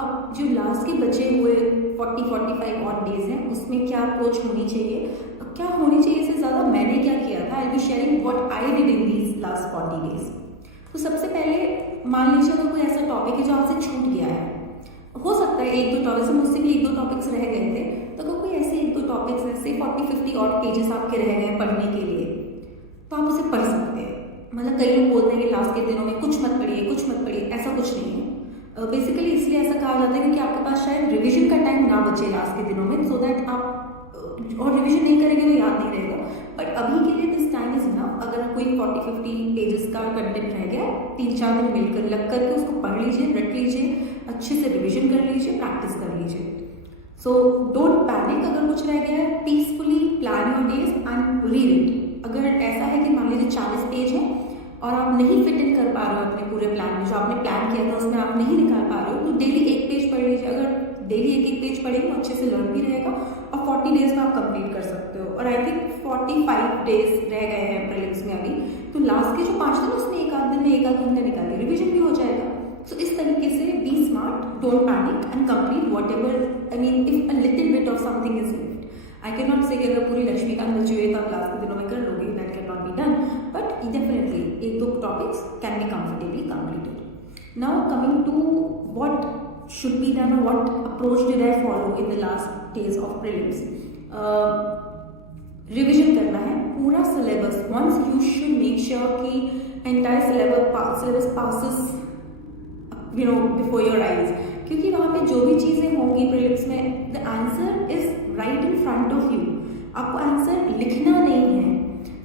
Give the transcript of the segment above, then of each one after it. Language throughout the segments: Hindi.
अब जो लास्ट के बचे हुए 40-45 और डेज हैं उसमें क्या अप्रोच होनी चाहिए, क्या होनी चाहिए से ज़्यादा मैंने क्या किया था। I be sharing what I did in these last 40 days. तो सबसे पहले मान लीजिए अगर कोई ऐसा टॉपिक है जो आपसे छूट गया है, हो सकता है एक दो टॉपिक्स, मुझसे भी एक दो टॉपिक्स रह गए थे, तो अगर कोई ऐसे एक दो टॉपिक्स ऐसे 40-50 और पेजेस आपके रह गए पढ़ने के लिए, तो आप उसे पढ़ सकते हैं। मतलब कई लोग बोलते हैं कि लास्ट के दिनों में कुछ मत पढ़िए, कुछ मत पढ़िए, ऐसा कुछ नहीं है। बेसिकली इसलिए ऐसा कहा जाता है क्योंकि आपके पास शायद रिविजन का टाइम ना बचे लास्ट के दिनों में, सो दैट आप और रिविजन नहीं करेंगे तो याद नहीं रहेगा। बट अभी के लिए दिस टाइम इज इनफ। अगर कोई 40-50 पेजेस का कंटेंट रह गया, 3-4 दिन मिलकर लग करके उसको पढ़ लीजिए, रट लीजिए, अच्छे से रिविजन कर लीजिए, प्रैक्टिस कर लीजिए। So don't panic. अगर कुछ रह गया है, peacefully plan your days and read it. अगर ऐसा है कि मान लीजिए 40 पेज है और आप नहीं फिट इन कर पा रहे हो अपने पूरे प्लान में, जो आपने प्लान किया था उसमें आप नहीं निकाल पा रहे हो, तो डेली एक पेज पढ़ लीजिए। अगर डेली एक पेज पढ़ेंगे तो अच्छे से लर्न भी रहेगा और 40 डेज में आप कंप्लीट कर सकते हो। और आई थिंक 45 डेज रह गए हैं प्रीलिम्स में अभी, तो लास्ट के जो 5 दिन उसमें एक आध दिन में एक आध घंटा निकालिए, रिविजन भी हो जाएगा। सो इस तरीके से be smart, don't panic and complete whatever, I mean if a little bit of something is left. I can not say कि अगर पूरी लक्ष्मीकांत बची हुई है तो आप लास्ट के दिनों में कर लोगे, that can not be done, but definitely एक दो topics can be comfortably completed. Now coming to what should be done or what approach did I follow in the last days of prelims. Revision करना है पूरा syllabus. once you should make sure कि entire syllabus passes before your eyes, क्योंकि वहाँ पे जो भी चीज़ें होंगी प्रीलिम्स में, the answer is right in front of you। आपको आंसर लिखना नहीं है,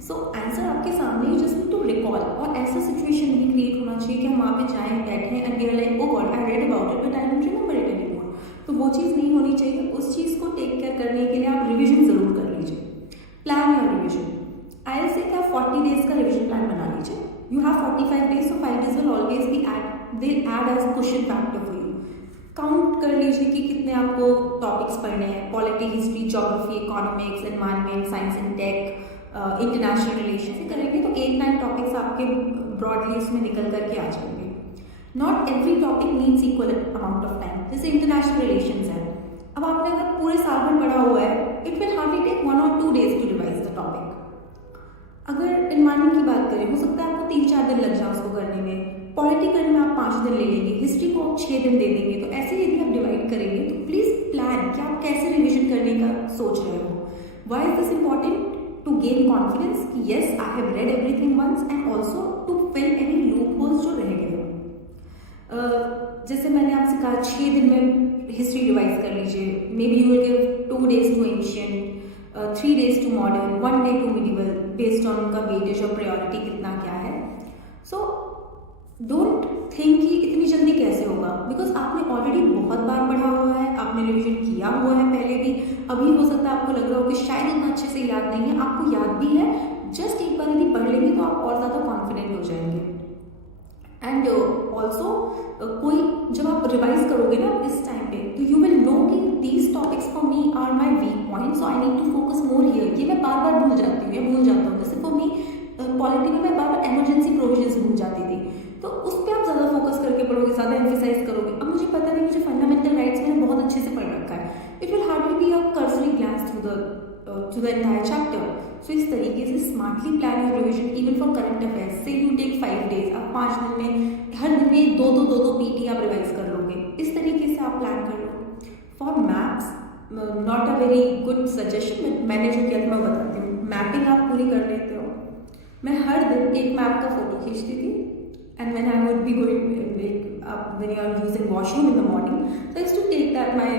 सो आंसर आपके सामने ही, जस्ट टू रिकॉल। और ऐसा सिचुएशन नहीं क्रिएट होना चाहिए कि हम वहाँ पे जाएं, बैठें and we are like oh God I read about it but I don't remember it anymore. तो वो चीज़ नहीं होनी चाहिए। उस चीज़ को टेक केयर करने के लिए आप रिविजन जरूर कर लीजिए। Plan your revision. आई से क्या 40 डेज का रिविजन प्लान बना लीजिए। You have 45 days, so 5 days will always be they add as question factor for you. Count कर लीजिए कि कितने आपको टॉपिक्स पढ़ने हैं, polity, history, geography, economics, environment, science and tech, international relation से करेंगे तो 8-9 टॉपिक्स आपके ब्रॉडली इसमें निकल करके आ जाएंगे। Not every topic needs equal amount of time. जैसे इंटरनेशनल रिलेशंस है, अब आपने अगर पूरे साल भर पढ़ा हुआ है, it will hardly take 1 or 2 days to revise the topic. अगर एनवायरमेंट की बात करें, हो सकता है आपको 3-4 दिन लग जाए उसको करने में, पॉलिटी करने में आप 5 दिन ले लेंगे, हिस्ट्री को आप 6 दिन दे देंगे। तो ऐसे यदि आप डिवाइड करेंगे तो प्लीज प्लान कि आप कैसे रिविजन करने का सोच रहे हो। Why is this important? To gain confidence कि yes I have read everything once, and also to fill any loopholes जो रह गए हो। जैसे मैंने आपसे कहा 6 दिन में हिस्ट्री रिवाइज कर लीजिए। Maybe you will give 2 days to ancient, 3 days to modern, 1 day to medieval, based on उनका वेटेज और प्रायोरिटी कितना क्या है। सो डोंट थिंक कि इतनी जल्दी कैसे होगा, बिकॉज आपने ऑलरेडी बहुत बार पढ़ा हुआ है, आपने रिविजन किया हुआ है पहले भी। अभी हो सकता है आपको लग रहा हो कि शायद इतना अच्छे से याद नहीं है, आपको याद भी है। जस्ट एक बार यदि पढ़ लेंगे तो आप और ज़्यादा कॉन्फिडेंट हो जाएंगे। एंड ऑल्सो कोई जब आप रिवाइज करोगे ना इस टाइम पे, तो यू विल नो कि these topics for me are my weak point, so I need to focus more here. ये मैं बार बार भूल जाती हूँ या भूल जाता हूँ। जैसे फॉर मी पॉलिटी में मैं बार बार एमरजेंसी प्रोविजंस भूल जाती थी, तो उस पर आप ज़्यादा फोकस करके पढ़ोगे, ज़्यादा एम्फेसाइज करोगे। अब मुझे पता नहीं, मुझे फंडामेंटल राइट्स मैंने बहुत अच्छे से पढ़ रखा है, it will hardly be a cursory glance through the entire chapter. So इस तरीके से smartly plan your revision even for current affairs. Say you take 5 days, आप 5 दिन में हर दिन में 2-2 पीटी आप रिवाइज कर लोगे। इस तरीके से आप प्लान कर लो। For maths not a very good suggestion, मैंने जो किया था मैं बताती हूँ। मैपिंग आप पूरी कर लेते हो। मैं हर दिन एक मैप का फोटो खींचती थी, and when I would be going when you are using washroom in the morning, so I used to take that my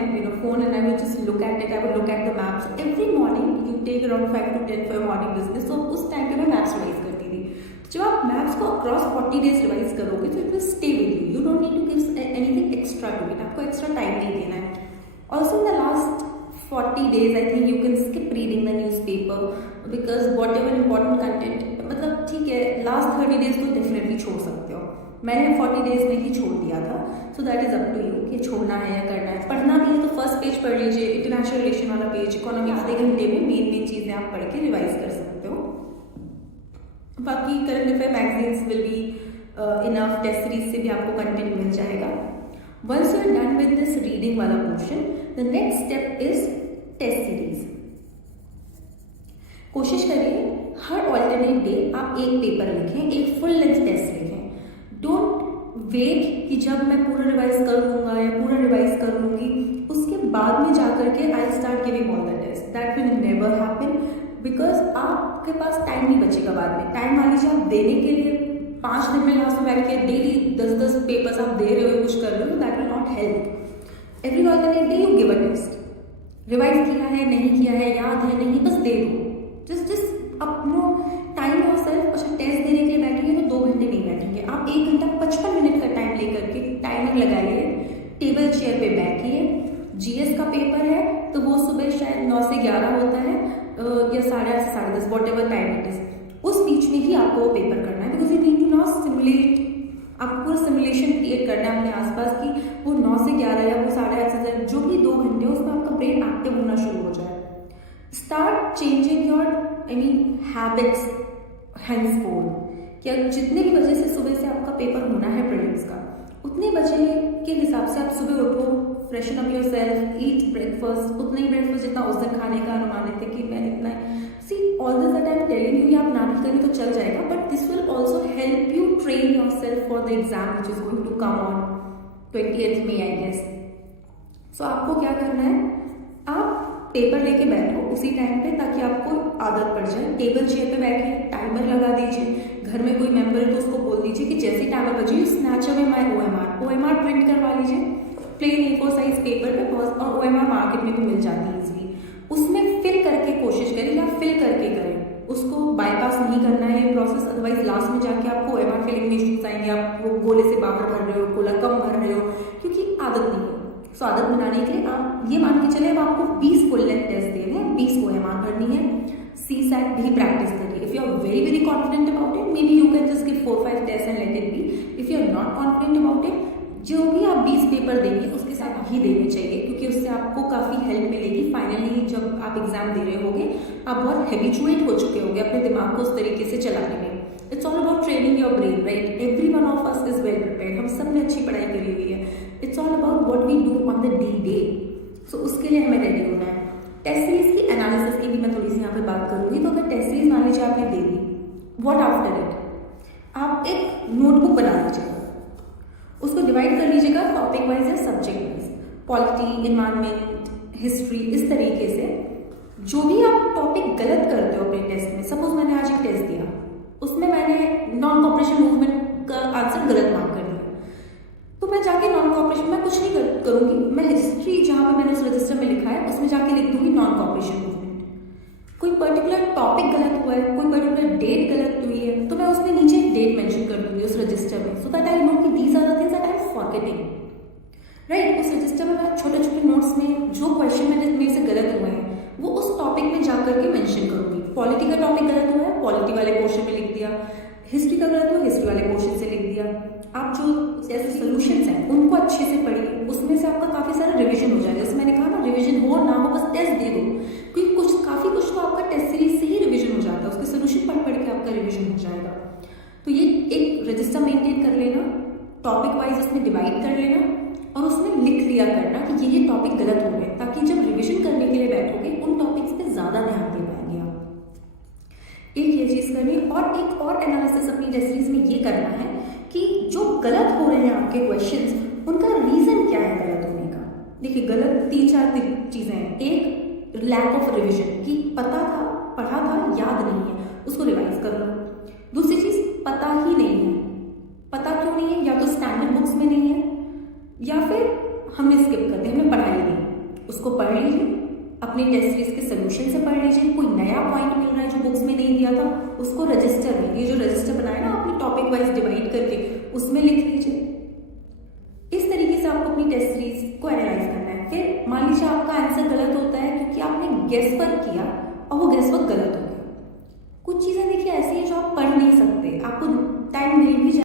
phone and I would just look at it. I would look at the maps. So every morning you take around 5 to 10 for your morning business. So उस टाइम पे मैं मैप्स रिवाइज करती थी। तो जब आप मैप्स को अक्रॉस 40 days रिवाइज करोगे तो it will stay with you. You don't need to give anything extra to it. आपको एक्स्ट्रा टाइम नहीं देना है। Also in the last 40 days I think you can skip reading the newspaper because whatever important content, मतलब ठीक है लास्ट 30 days तो डेफिनेटली छोड़ सकते हो। मैंने 40 days में ही छोड़ दिया था। So that is up to you कि छोड़ना है या करना है। पढ़ना भी है तो फर्स्ट पेज पढ़ लीजिए, इंटरनेशनल रिलेशन वाला पेज, इकोनॉमी आधे घंटे में मेन चीज़ें आप पढ़ के रिवाइज कर सकते हो। बाकी current affair magazines will be enough, test series से भी आपको कंटेंट मिल जाएगा। Once you are done with this reading वाला portion, the next step is test series. कोशिश करिए हर ऑल्टरनेट डे आप एक पेपर लिखें, एक फुल लेंथ टेस्ट लिखें। डोंट वेट कि जब मैं पूरा रिवाइज कर लूँगा या पूरा रिवाइज कर लूँगी उसके बाद में जाकर के I start giving all the test. That will never happen, because आपके पास टाइम नहीं बचेगा बाद में। टाइम मान लीजिए आप देने के लिए 5 दिन में लास्ट में बैठ के डेली 10-10 पेपर्स आप दे रहे हो, कुछ कर रहे हो, that will not help. Every alternate day you give a test. Revise किया है, नहीं किया है, याद है, नहीं, बस दे दो। जस्ट अपनो टाइम और सेल्फ। अच्छा, टेस्ट देने के लिए बैठेंगे तो 2 घंटे नहीं बैठेंगे आप, 1 घंटा 55 मिनट का टाइम लेकर के टाइमर लगाइए, टेबल चेयर पे बैठिए। जीएस का पेपर है तो वो सुबह शायद 9 से 11 होता है या 8:30 से 10:30, whatever time it is, उस बीच में ही आपको वो पेपर करना है। Because you need to now simulate, आपको पूरा सिमुलेशन क्रिएट करना है अपने आसपास की वो 9 से 11 या वो 8:30 से 10 जो भी 2 घंटे उसमें आपका ब्रेन एक्टिव होना शुरू हो जाए। Start changing your habits henceforth. क्या जितने भी बजे से सुबह से आपका पेपर होना है प्रीलिम्स का, उतने बजे के हिसाब से आप सुबह उठो, freshen up yourself, eat breakfast, उतना ही ब्रेकफास्ट जितना उस दिन खाने का अनुमानित है कि मैं इतना see all this that I am telling you, आप ना भी करें तो चल जाएगा, but this will also help you train yourself for the exam which is going to come on 20th May I guess. So आपको क्या करना है, आप पेपर लेके बैठो उसी टाइम पे ताकि आपको आदत पड़ जाए। टेबल चेयर पे बैठिए, टाइमर लगा दीजिए। घर में कोई मेंबर है तो उसको बोल दीजिए कि जैसे टाइमर बजे snatch away my OMR print करवा लीजिए प्लेन A4 साइज पेपर पे, और ओएमआर मार्केट में भी मिल जाती है इजीली। उसमें फिल करके कोशिश करें या फिल करके करें, उसको बाईपास नहीं करना है ये प्रोसेस, अदरवाइज लास्ट में जाके आपको ओएमआर फिलिंग में इश्यूज आएंगे, आप वो गोले से बाहर भर रहे हो, गोला कम भर रहे हो, क्योंकि आदत नहीं है। सो आदत बनाने के लिए आप ये मान के चले अब आपको 20 फुल लेंथ टेस्ट देने हैं, 20 OMR करनी है। CSAT भी प्रैक्टिस करिए। If you are very very confident about it, maybe you can just give 4-5 test and let it be. If you are not confident about it, जो भी आप 20 पेपर देंगे उसके साथ ही देने चाहिए, क्योंकि उससे आपको काफ़ी हेल्प मिलेगी। फाइनली जब आप एग्जाम दे रहे होगे आप बहुत हैबिचुएट हो चुके होंगे अपने दिमाग को उस तरीके से चलाने में। It's all about training your brain, right? Every one of us is well prepared, हम सब ने अच्छी पढ़ाई करी हुई है। It's all about what we do on the day. So उसके लिए हमें रेडी होना है। टेस्ट सीरीज की एनालिसिस की भी मैं थोड़ी सी यहाँ पे बात करूंगी। तो अगर टेस्ट सीरीज मान लीजिए आपने दे दी, व्हाट आफ्टर इट, आप एक नोटबुक बना लीजिएगा, उसको डिवाइड कर लीजिएगा टॉपिक वाइज या subject wise, polity, environment, history, इस तरीके से। जो भी आप टॉपिक गलत करते हो अपने टेस्ट में, सपोज मैंने आज एक टेस्ट दिया, उसमें मैंने नॉन कॉपरेशन मूवमेंट का आंसर गलत मार्क कर दिया, तो मैं जाके नॉन कॉपरेशन में कुछ नहीं करूंगी, मैं हिस्ट्री जहां पे मैंने उस रजिस्टर में लिखा है उसमें जाके लिख दूंगी नॉन कॉपरेशन मूवमेंट। कोई पर्टिकुलर टॉपिक गलत हुआ है, कोई पर्टिकुलर डेट गलत हुई है, तो मैं उसमें नीचे डेट मेंशन कर दूंगी उस रजिस्टर में, सो दैट आई नो कि these are the things that I am forgetting, right? उस रजिस्टर में मैं छोटे छोटे नोट्स में जो क्वेश्चन मेरे से गलत हुए हैं वो उस टॉपिक में जाकर के मेंशन करूंगी। पॉलिटी का टॉपिक गलत हुआ है, पॉलिटी वाले पोर्शन में लिख दिया। हिस्ट्री का गलत हुआ, हिस्ट्री वाले पोर्शन से लिख दिया। आप जो जैसे सोल्यूशंस हैं उनको अच्छे से पढ़िए, उसमें से आपका काफी सारा रिविजन हो जाएगा। जैसे मैंने कहा ना, रिविजन हो ना हो बस टेस्ट दे दो, क्योंकि कुछ तो आपका टेस्ट सीरीज से ही रिविजन हो जाता है, उसके सोल्यूशन पढ़ के आपका रिविजन हो जाएगा। तो ये एक रजिस्टर मेंटेन कर लेना, टॉपिक वाइज उसमें डिवाइड कर लेना और उसमें लिख लिया करना कि ये टॉपिक गलत हो गए, ताकि जब रिविजन करने के लिए बैठोगे उन टॉपिक्स पे ज्यादा ध्यान दे पाएंगे आप। एक ये चीज करनी, और एक और एनालिसिस अपनी टेस्ट सीरीज में ये करना है कि जो गलत हो रहे हैं आपके क्वेश्चंस, उनका रीजन क्या है गलत होने का। देखिए, गलत 3-4 चीजें हैं। एक, लैक ऑफ रिविजन, कि पता था, पढ़ा था, याद नहीं है, उसको रिवाइज कर लो। दूसरी चीज, पता ही नहीं है। पता क्यों नहीं है? या तो स्टैंडर्ड बुक्स में नहीं है, या फिर हमने स्किप कर दिया, हमने पढ़ाई नहीं। उसको पढ़ लीजिए, अपने टेस्ट सीरीज के सोल्यूशन से पढ़ लीजिए। कोई नया पॉइंट मिल रहा है जो बुक्स में नहीं दिया था, उसको रजिस्टर में, ये जो रजिस्टर बनाया ना आपने टॉपिक वाइज डिवाइड करके, उसमें लिख लीजिए। इस तरीके से आपको अपनी टेस्ट सीरीज को एनालाइज करना है। फिर मान लीजिए आपका आंसर गलत होता है क्योंकि आपने गेस वर्क किया और वो गेस वर्क गलत हो गया। कुछ चीजें देखिए ऐसी है जो आप पढ़ नहीं सकते, आपको टाइम मिल भी